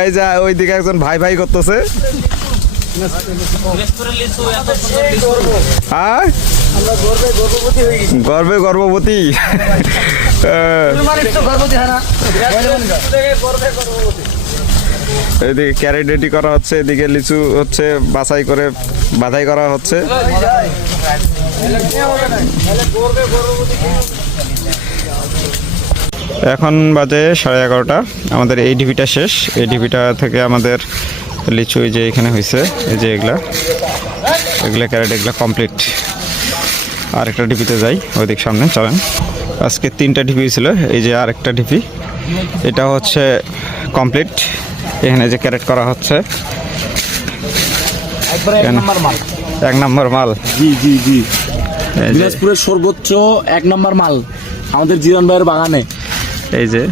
এই যা ওইদিকে একজন ভাই ভাই করতেছে। গর্বে গর্ভবতী। এদিকে ক্যারেট রেডি করা হচ্ছে, এদিকে লিচু হচ্ছে বাছাই করে বাধাই করা হচ্ছে। এখন বাজে 11:30। আমাদের এই ঢিপিটা শেষ। এই ঢিপিটা থেকে আমাদের লিচু এই যে এখানে হয়েছে, এই যে এগুলা ক্যারেট এগুলা কমপ্লিট। আর একটা ঢিপিতে যাই, ওইদিক সামনে চলেন। আজকে 3টা ঢিপি ছিল, এই যে আরেকটা ঢিপি, এটা হচ্ছে কমপ্লিট। এখানে যে ক্যারেট করা হচ্ছে, এক নম্বর মাল। জি জি জি, দিনাজপুরের সর্বোচ্চ 1 নম্বর মাল আমাদের জীবন ভাইয়ের বাগানে। এই যে